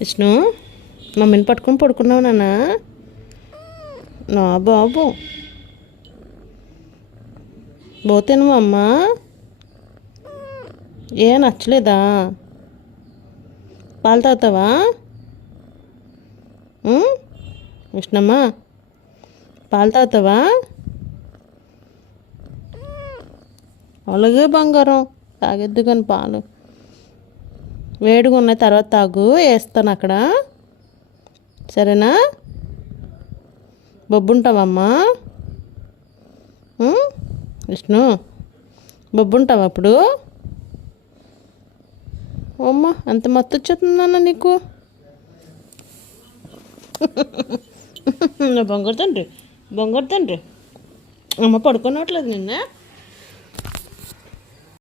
విష్ణు, మమ్మీని పట్టుకొని పడుకున్నావు నాన్న. నా బాబు పోతేను అమ్మ. ఏ నచ్చలేదా? పాలు తాగుతావా విష్ణమ్మ? పాలు తాగుతావా? అలాగే బంగారం, తాగొద్దు కానీ పాలు వేడిగా ఉన్నాయి, తర్వాత తాగు, వేస్తాను అక్కడ. సరేనా? బొబ్బుంటావమ్మా విష్ణు? బొబ్బుంటావా అప్పుడు? అమ్మ అంత మత్తు వచ్చేస్తుందన్న నీకు. బంగారు తండ్రి, బంగారు తండ్రి. అమ్మ పడుకోనట్లేదు నిన్న.